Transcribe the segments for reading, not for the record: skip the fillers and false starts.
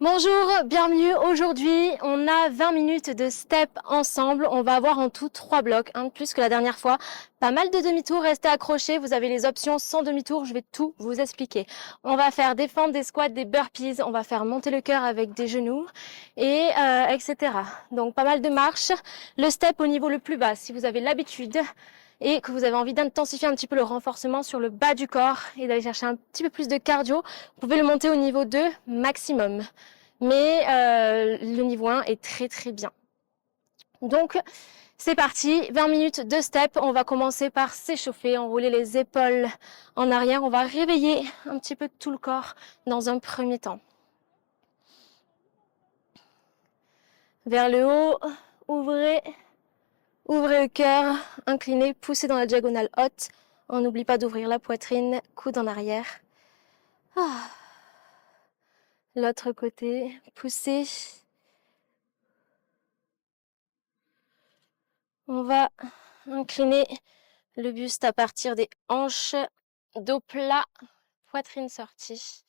Bonjour, bienvenue. Aujourd'hui, on a 20 minutes de step ensemble. On va avoir en tout 3 blocs, un de plus que la dernière fois. Pas mal de demi-tours, restez accrochés. Vous avez les options sans demi-tour, je vais tout vous expliquer. On va faire des fentes, des squats, des burpees. On va faire monter le cœur avec des genoux, et etc. Donc pas mal de marches. Le step au niveau le plus bas, si vous avez l'habitude et que vous avez envie d'intensifier un petit peu le renforcement sur le bas du corps et d'aller chercher un petit peu plus de cardio, vous pouvez le monter au niveau 2 maximum. Mais le niveau 1 est très très bien. Donc c'est parti, 20 minutes de step. On va commencer par s'échauffer, enrouler les épaules en arrière. On va réveiller un petit peu tout le corps dans un premier temps. Vers le haut, ouvrez le cœur, inclinez, poussez dans la diagonale haute. On n'oublie pas d'ouvrir la poitrine, coude en arrière. L'autre côté, poussez. On va incliner le buste à partir des hanches, dos plat, poitrine sortie.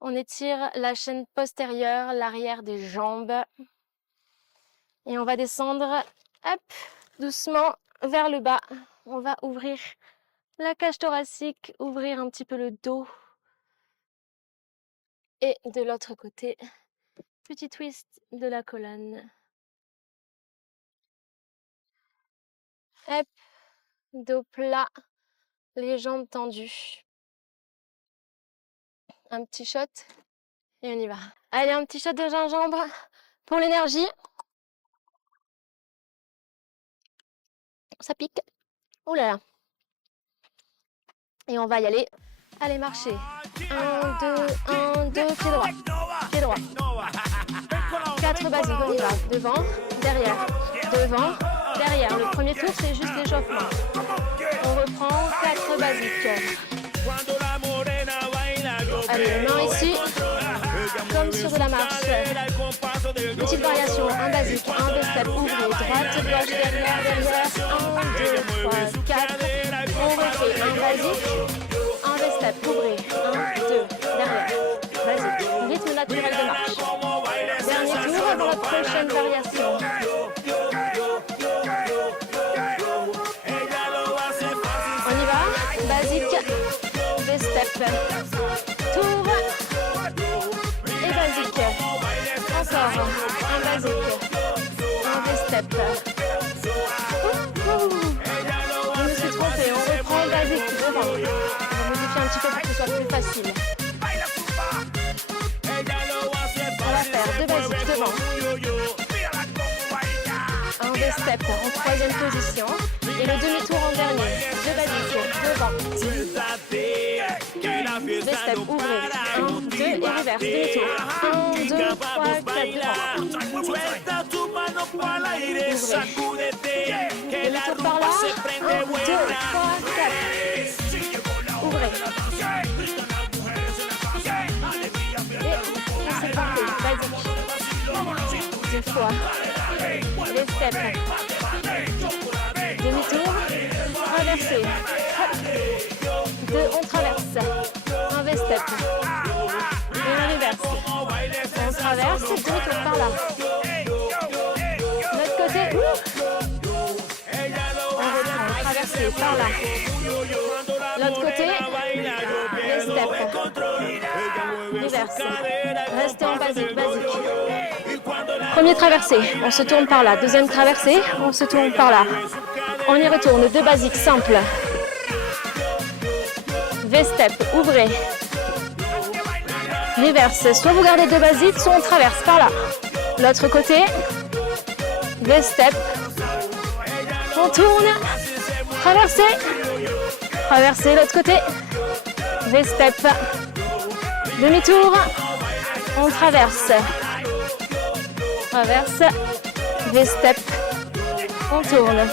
On étire la chaîne postérieure, l'arrière des jambes. Et on va descendre, hop, doucement vers le bas. On va ouvrir la cage thoracique, ouvrir un petit peu le dos. Et de l'autre côté, petit twist de la colonne. Hop, dos plat, les jambes tendues. Un petit shot et on y va. Allez, un petit shot de gingembre pour l'énergie. Ça pique. Ouh là là. Et on va y aller. Allez, marcher. 1, 2, pied droit. Pied droit. 4 basiques, on y va. Devant, derrière. Devant, derrière. Le premier tour, c'est juste l'échauffement. On reprend 4 basiques. Allez, main ici, comme sur de la marche. Petite variation, un basique, un deux step, ouvrez, droite, gauche, derrière, 1, 2, 3, 4. On refait un basique, un deux step, ouvrez, 1, 2, derrière, basique, rythme naturel de marche. Dernier tour avant la prochaine variation. On y va, basique, deux steps, tour et basique. On sort, un basique, un deux steps. Je me suis trompée, on reprend basique devant. On va modifier un petit peu pour que ce soit plus facile. On va faire deux basiques devant. Un deux steps en troisième position. Et le demi-tour en dernier. Deux basiques devant. Deux steps, ouvrez. 1, 2 et reverse. Demi-tour. 1, 2, 3, 4 devant. Ouvrez. Demi-tour par là. 1, 2, 3, 4. Ouvrez. Et c'est parti. Basique. 2 fois. Les steps. Demi-tour. Traversez. 2, on traverse. Un V-step. Et on reverse. On traverse. Demi-tour par là. De l'autre côté. On reprend. Traverser par là. L'autre côté. V-step. Reverse. Restez en basique. Premier traversé, on se tourne par là. Deuxième traversée, on se tourne par là. On y retourne, 2 basiques simples. V-step, ouvrez. Reverse, soit vous gardez 2 basiques, soit on traverse par là. L'autre côté, V-step. On tourne, traversez. Traversez l'autre côté, V-step. Demi-tour, on traverse. Traverse, V-step, on tourne.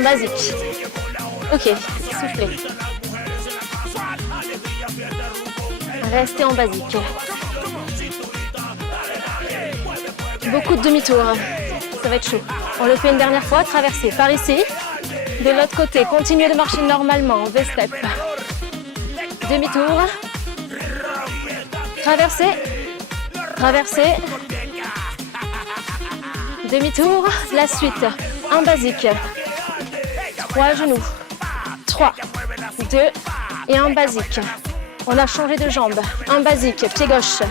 Basique. Ok, soufflez. Restez en basique. Beaucoup de demi-tours. Ça va être chaud. On le fait une dernière fois, traversez par ici. De l'autre côté, continuez de marcher normalement, V-step. Demi-tour. traversée, traversée, demi-tour, la suite, un basique, 3 genoux, 3, 2 et un basique. On a changé de jambe, un basique, pied gauche,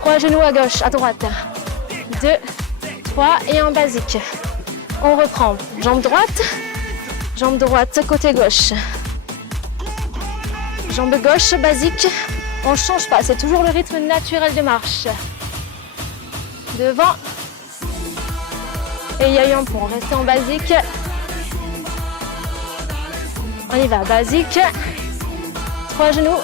3 genoux à gauche, à droite, 2, 3 et un basique. On reprend, jambe droite, côté gauche. Jambe gauche, basique, on ne change pas, c'est toujours le rythme naturel de marche. Devant, et il y a eu un pont, restez en basique. On y va, basique, 3 genoux.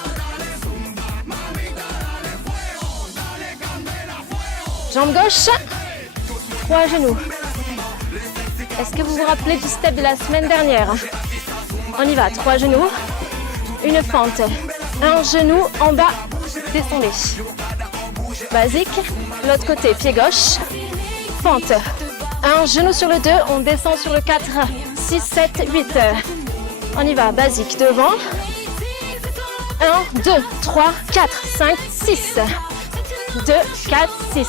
Jambe gauche, 3 genoux. Est-ce que vous vous rappelez du step de la semaine dernière? On y va, 3 genoux, une fente, un genou en bas, descendez. Basique, l'autre côté, pied gauche, fente, un genou sur le 2, on descend sur le 4, 6, 7, 8. On y va, basique, devant, 1, 2, 3, 4, 5, 6, 2, 4, 6,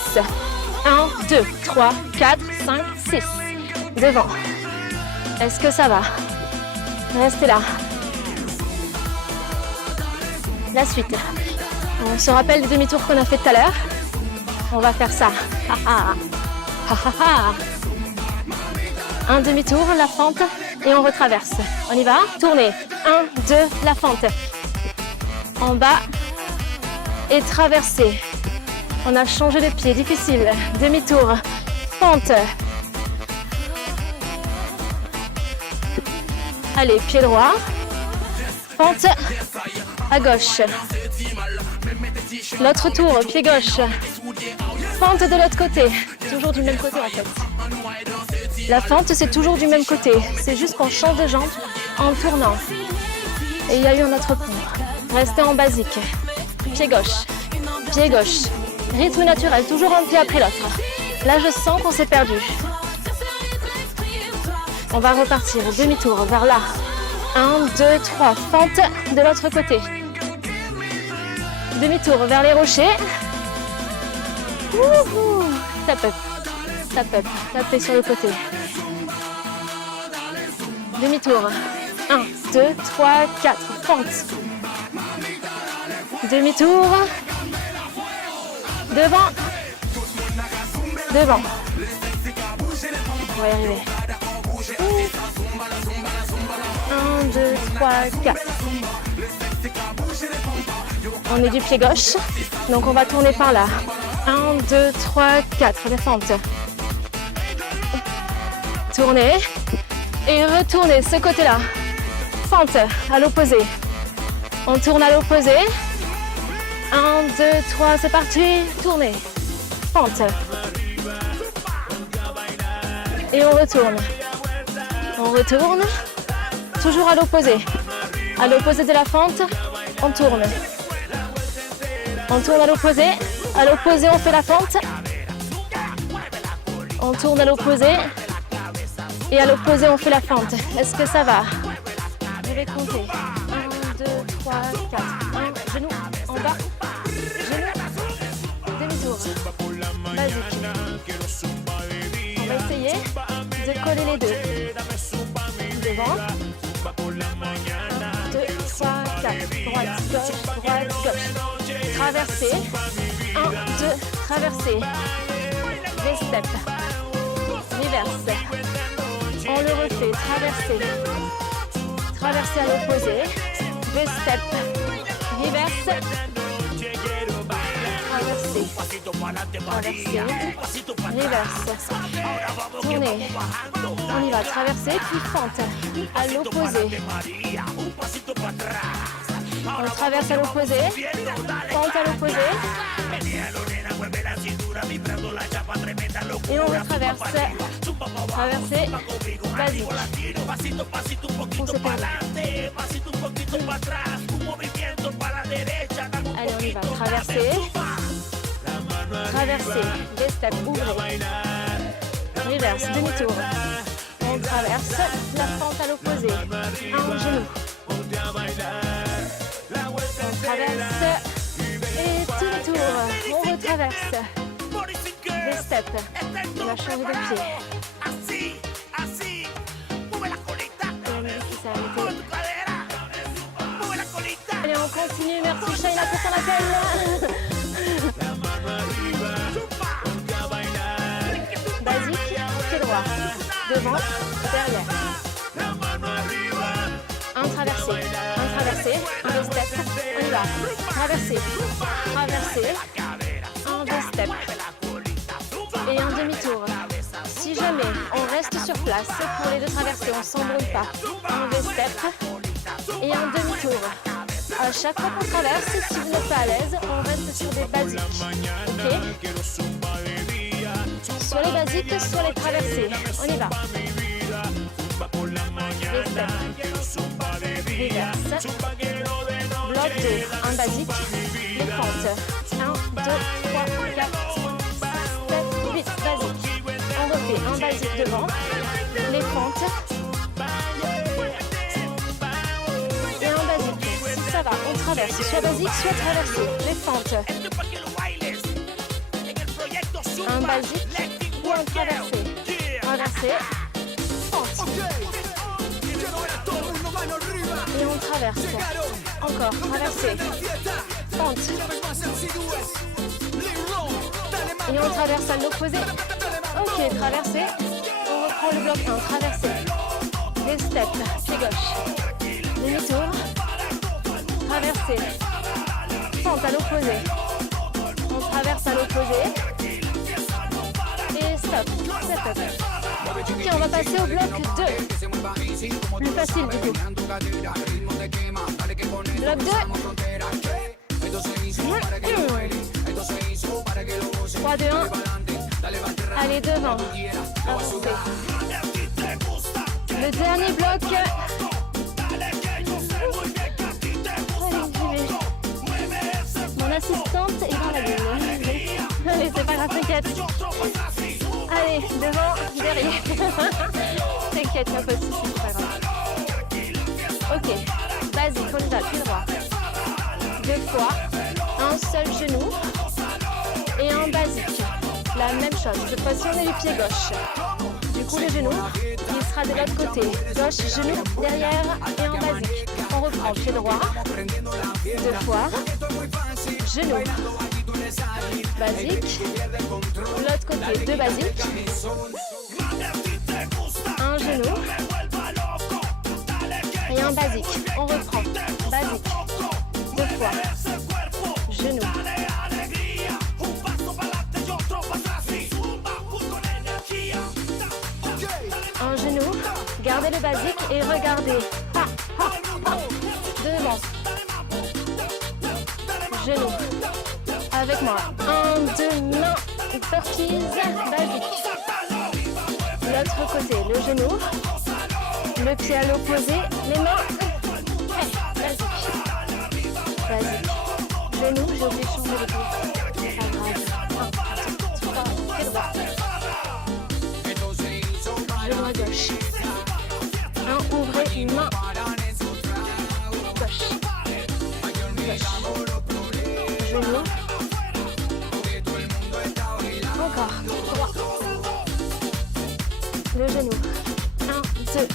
1, 2, 3, 4, 5, 6. Devant. Est-ce que ça va? Restez là. La suite. On se rappelle des demi-tours qu'on a fait tout à l'heure. On va faire ça. Un demi-tour, la fente, et on retraverse. On y va? Tournez. 1, 2, la fente. En bas et traverser. On a changé de pied, difficile. Demi-tour, fente. Allez, pied droit, fente à gauche. L'autre tour, pied gauche, fente de l'autre côté. Toujours du même côté en fait. La fente, c'est toujours du même côté. C'est juste qu'on change de jambe en tournant. Et il y a eu un autre pont. Restez en basique. Pied gauche, pied gauche. Rythme naturel, toujours un pied après l'autre. Là, je sens qu'on s'est perdu. On va repartir, demi-tour vers là. 1, 2, 3, fente de l'autre côté. Demi-tour vers les rochers. Wouhou. Tap up, tap up, tapez sur le côté. Demi-tour. 1, 2, 3, 4, fente. Demi-tour. Devant. Devant. On va y arriver. 1, 2, 3, 4. On est du pied gauche, donc on va tourner par là. 1, 2, 3, 4, descente. Tournez et retournez ce côté-là. Fente à l'opposé. On tourne à l'opposé. 1, 2, 3, c'est parti. Tournez. Fente. Et on retourne. On retourne. Toujours à l'opposé. À l'opposé de la fente, on tourne. On tourne à l'opposé. À l'opposé, on fait la fente. On tourne à l'opposé. Et à l'opposé, on fait la fente. Est-ce que ça va? Je vais compter. 1, 2, 3, 4. 1, genou en bas. Genou. Demi-tour. Basique. On va essayer de coller les deux. Devant. 2, 3, 4. Droite, gauche, traverser. 1, 2, traverser. V-step. Reverse. On le refait. Traverser. Traverser à l'opposé. V-step. Reverse. Traverser. Traverser. Reverse. Tourner. On y va. Traverser, puis fente. À l'opposé. On traverse à l'opposé. Fente à l'opposé. Et on retraverse. Traverser. Basique. On se perd. Allez, on y va. Traverser. Traverser. Des steps. Ouvrez. Reverse. Demi-tour. On traverse. La fente à l'opposé. Un genou. On traverse. Et demi-tour. On retraverse. Des steps. On va changer de pied. Et la musique qui s'est arrêtée. Allez, on continue. Merci Shaina pour ton appel. Basique, pied droit. Devant, derrière. Un traversé, un deux steps. On y va. Traversé, un deux steps. Et un demi-tour. Si jamais on reste sur place pour les deux traversées, on ne s'embrouille pas. Un deux steps et un demi-tour. À chaque fois qu'on traverse, si vous n'êtes pas à l'aise, on reste sur des basiques. Ok? Soit les basiques, soit les traversées. On y va. Des steps. Déverse. Bloc 2. Un basique. Les fentes. 1, 2, 3, 4, 7, 8. Basique. On refait un basique devant. Les fentes. Et un basique. Si ça va, on traverse. Soit basique, soit traversé. Les fentes. Un basique ou un traversé. Traversé. Fente. Et on traverse. Encore, traversé. Pente. Et on traverse à l'opposé. Ok, traversé. On reprend le bloc 1, traversé. Les steps, pied gauche. Demi-tour. Traversé. Pente à l'opposé. On traverse à l'opposé. Et stop. Step up. Ok, on va passer au bloc 2. Plus facile du coup. Bloc 2. 3, 2, 1. Allez, devant. Avancez. Le dernier bloc. Mon assistante est dans la ligne. Allez, c'est pas grave, t'inquiète. Allez, devant, derrière. T'inquiète, pas de soucis, c'est pas grave. Ok, basique, on y va, pied droit. 2 fois, un seul genou et un basique. La même chose, cette fois-ci on est les pieds gauche. Du coup le genou, il sera de l'autre côté. Gauche, genou, derrière et un basique. On reprend pied droit. 2 fois, genou, basique. De l'autre côté, 2 basiques. Un genou. Et un basique. On reprend. Basique. 2 fois. Genou. Un genou. Gardez le basique et regardez. Ha, ha, ha. Devant. Genou. Avec moi. 1, 2, main. Burpees. Basique. L'autre côté. Le genou. Le pied à l'opposé, les mains. Basique. Basique. Genou, j'ai oublié de changer le pied. C'est pas grave. 1, 2, 3, pied droit. Genou à gauche. 1, ouvrez une main. Gauche. Gauche. Genou. Encore. Droit. Le genou. 1, 2.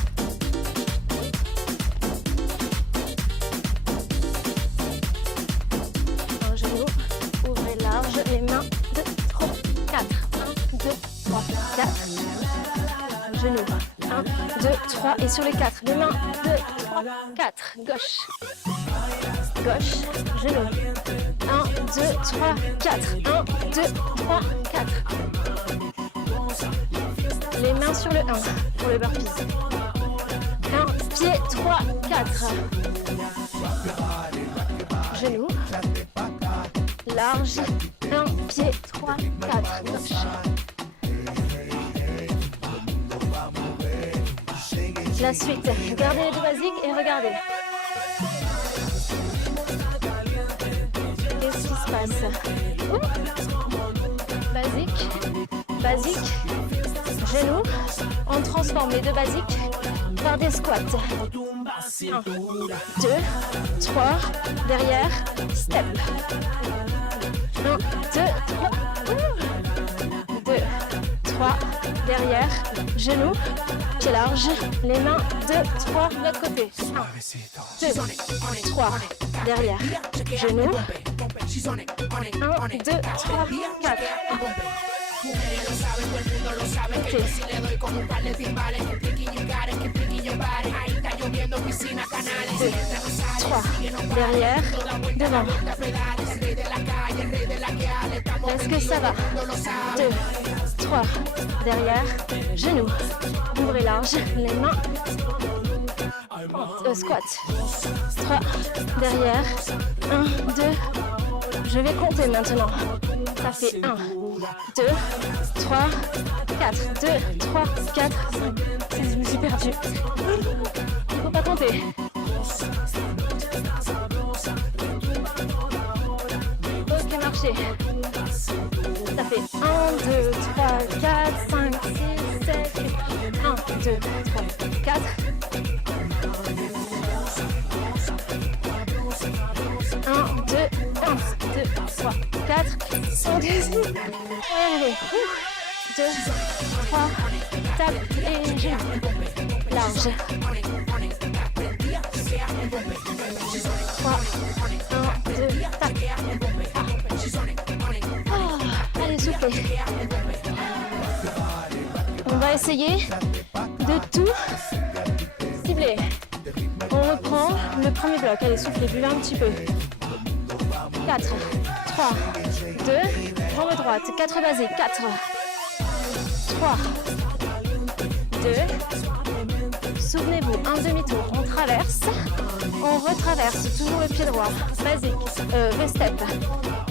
Les mains, 2, 3, 4. 1, 2, 3, 4. Genou. 1, 2, 3. Et sur les 4. Les mains, 2, 3, 4. Gauche. Gauche. Genou. 1, 2, 3, 4. 1, 2, 3, 4. Les mains sur le 1 pour le burpees. 1, pied, 3, 4. Genou. Large. 1, pied, 3, 4. Gauche. La suite. Gardez les deux basiques et regardez. Qu'est-ce qui se passe? Basique. Basique. Genou. On transforme les deux basiques par des squats. 1, 2, 3. Derrière. Step. 1, 2, 3. 2, 3. Derrière. Genoux. Pied large. Les mains. 2, 3. De l'autre côté. 1, 2, 3. Derrière. Genoux. 1, 2, 3, 4. Ok. 2, 3. Derrière. Devant. Est-ce que ça va? 2, 3. Derrière. Genoux. Ouvrez large. Les mains. Squat. 3. Derrière. 1, 2. Je vais compter maintenant. Ça fait 1, 2, 3, 4. 2, 3, 4, 5, 6. Je me suis perdue. Il ne faut pas compter. Ok, marchez. Ça fait 1, 2, 3, 4, 5, 6, 7, 8. 1, 2, 3, 4. 1, 2, 1, 2, 3, 4. Allez, 2, 3, tape et genoux. Large. 3, 1, 2, tape. Oh, allez, soufflez. On va essayer de tout cibler. On reprend le premier bloc. Allez, soufflez, buvez un petit peu. 4, 3, 2, jambe droite, 4 basiques, 4, 3, 2, souvenez-vous, un demi-tour, on traverse, on retraverse, toujours le pied droit, basique, V-step,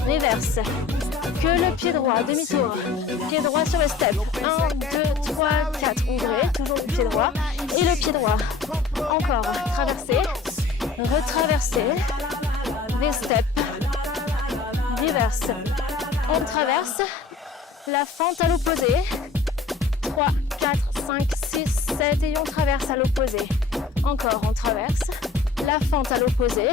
reverse, que le pied droit, demi-tour, pied droit sur le step, 1, 2, 3, 4, ouvrez, toujours le pied droit, et le pied droit, encore, traverser, retraverser, V-step, reverse. On traverse la fente à l'opposé. 3, 4, 5, 6, 7 et on traverse à l'opposé. Encore, on traverse la fente à l'opposé.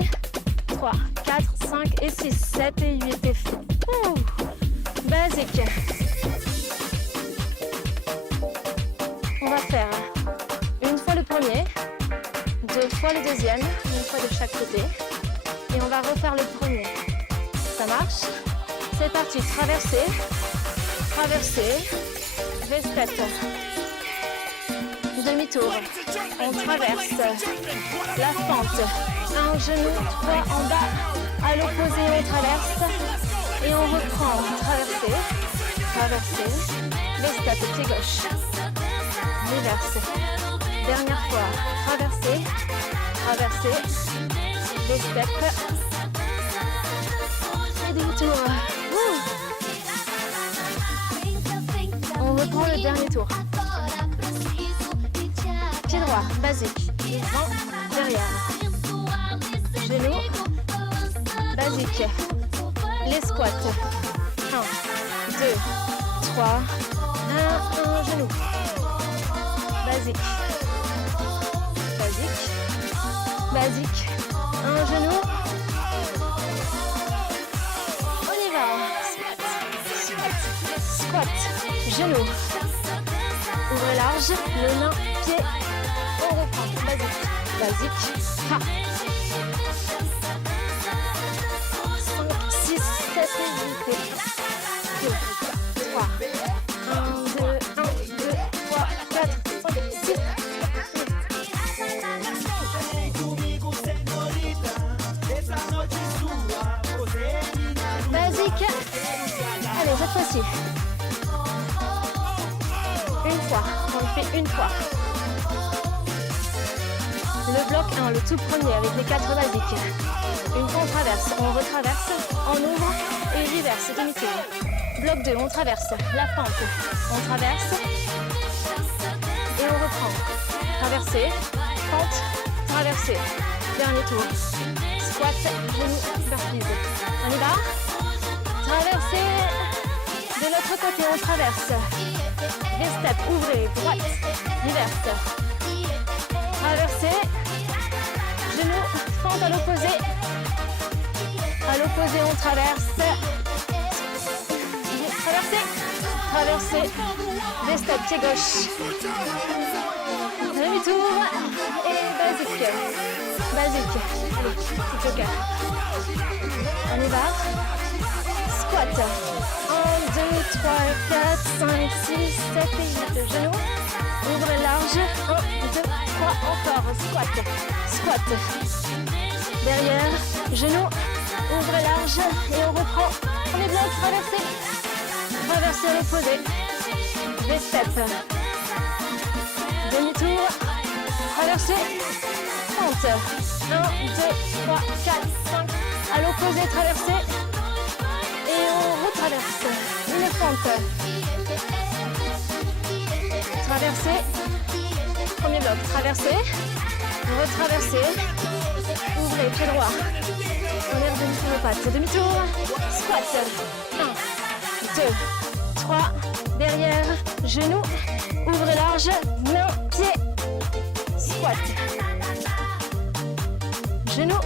3, 4, 5 et 6, 7 et 8 et fait. Basique. On va faire une fois le premier, 2 fois le deuxième, une fois de chaque côté. Et on va refaire le premier. Ça marche? C'est parti, traverser, traverser, V-step, demi-tour, on traverse la fente, un genou, 3 en bas, à l'opposé on traverse, et on reprend, traverser, traverser, V-step, pied gauche, reverse, dernière fois, traverser, traverser, V-step, demi-tour. On reprend le dernier tour. Pied droit, basique. Devant, derrière. Genou, basique. Les squats. 1, 2, 3. 1, genou. Basique. Basique. Basique. Un genou. Squat, genou, ouvrez large, les mains, pieds, on reprend, basique, basique, 5, 6, 7 et 8, 2, 3, 1, 2, 3, 4, 5, 6, 8. Basique, allez, cette fois-ci. Une fois, on le fait une fois. Le bloc 1, le tout premier avec les 4 basiques. Une fois on traverse, on retraverse, on ouvre et reverse, demi-tour. Bloc 2, on traverse la fente, on traverse et on reprend. Traverser, fente, traverser. Dernier tour. Squat, genou, burpees. On y va? Traverser. De l'autre côté, on traverse. V-step, ouvrez, droite, reverse. Traverser. Genou, fente à l'opposé. À l'opposé, on traverse. traversée, traversée, des steps, pied gauche. Demi-tour et basique. Basique. Allez, petit joker. On y va. Squat. 1, 2, 3, 4, 5, 6, 7 et 8. Genoux. Ouvrez large. 1, 2, 3. Encore. Squat. Squat. Derrière. Genoux. Ouvrez large. Et on reprend. Premier bloc. Traversée. Traversée à l'opposé. Des steps. Demi-tour. Traversée. 30. 1, 2, 3, 4, 5. À l'opposé. Traversée. Et on retraverse. Une fente. Traversée. Premier bloc. Traversée. Retraversée. Ouvrez, pied droit. On est revenu sur nos pattes. Demi-tour. Squat. 1, 2, 3. Derrière. Genoux. Ouvrez large. Main, pied. Squat. Genoux.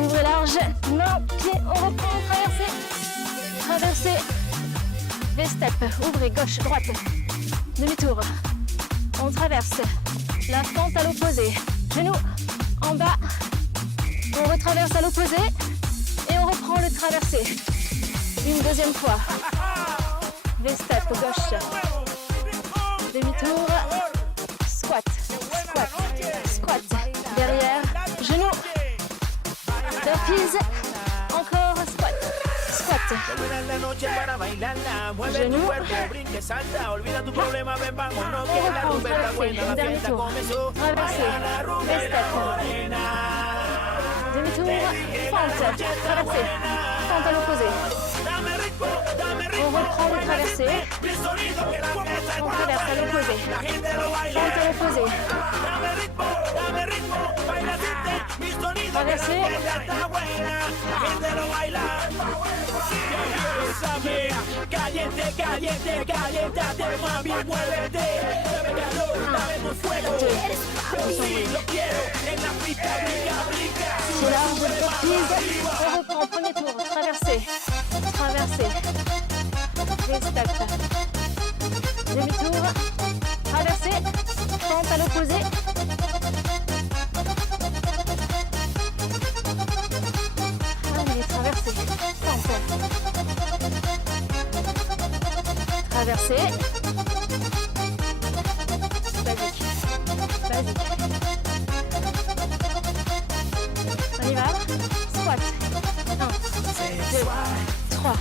Ouvrez large. Main, pied. On reprend. Traversée. Traversée. Des steps. Ouvrez gauche, droite. Demi-tour. On traverse. La fente à l'opposé. Genoux en bas. On retraverse à l'opposé. Et on reprend le traversé. Une deuxième fois. Des steps gauche. Demi-tour. Squat. Squat. Squat. Derrière. Genoux. Burpees. Encore squat. Squat. Genoux. On reprend, traversée, un dernier tour. Traversée, les steps. Demi-tour, fente, traversée, fente à l'opposé. On reprend le traversé. On traverse à l'opposé. Fente à l'opposé. Traversée. Caliente, caliente, calientate, mami, muévete. Dame calor, dame tu fuego. Sí, lo quiero. En la pista brinca, brinca. C'est large, reprise. On reprend, premier tour, traversée. Traversée. Des steps. Demi-tour. Traversée. Fente à l'opposé. Allez, traversée. Fente. Traversée. Basique. Basique. On y va. Squat. 1, 2, 3.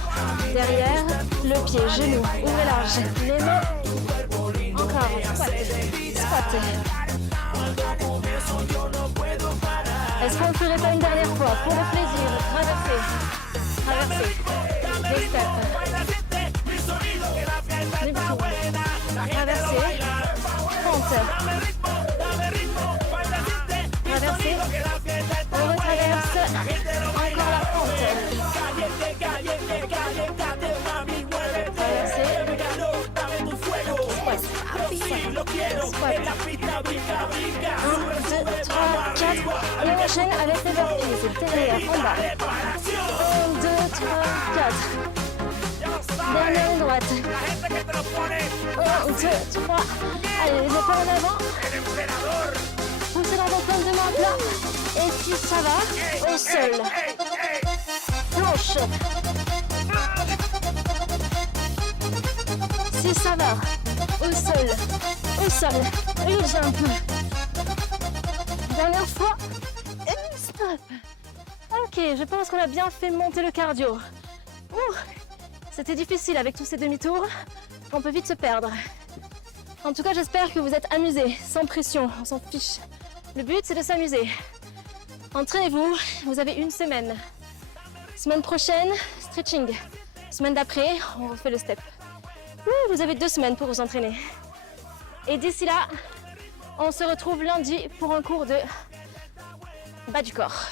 Derrière, le pied, genou, ouvrez large. Les mains. Encore. Squat. Squat. Est-ce qu'on ne ferait pas une dernière fois pour le plaisir? Traverser. Traverser. Des steps. Demi-tour. Traverser. Fente. Traverser. On retraverse. Encore la fente. Traverser. Squat. Squat. 1, 2, 3, 4. Et on enchaîne avec les burpees. Derrière, en bas. 1, 2, 3, 4. Dernière ligne droite. 1, 2, 3. Allez, les épaules en avant. Poussez dans vos paumes de main plat. Et si ça va, au sol. Planche. Si ça va, au sol. Au sol. Et jump. Dernière fois. Et stop. Ok, je pense qu'on a bien fait monter le cardio. C'était difficile avec tous ces demi-tours. On peut vite se perdre. En tout cas, j'espère que vous êtes amusés, sans pression, on s'en fiche. Le but, c'est de s'amuser. Entraînez-vous, vous avez une semaine. Semaine prochaine, stretching. Semaine d'après, on refait le step. Vous avez 2 semaines pour vous entraîner. Et d'ici là, on se retrouve lundi pour un cours de bas du corps.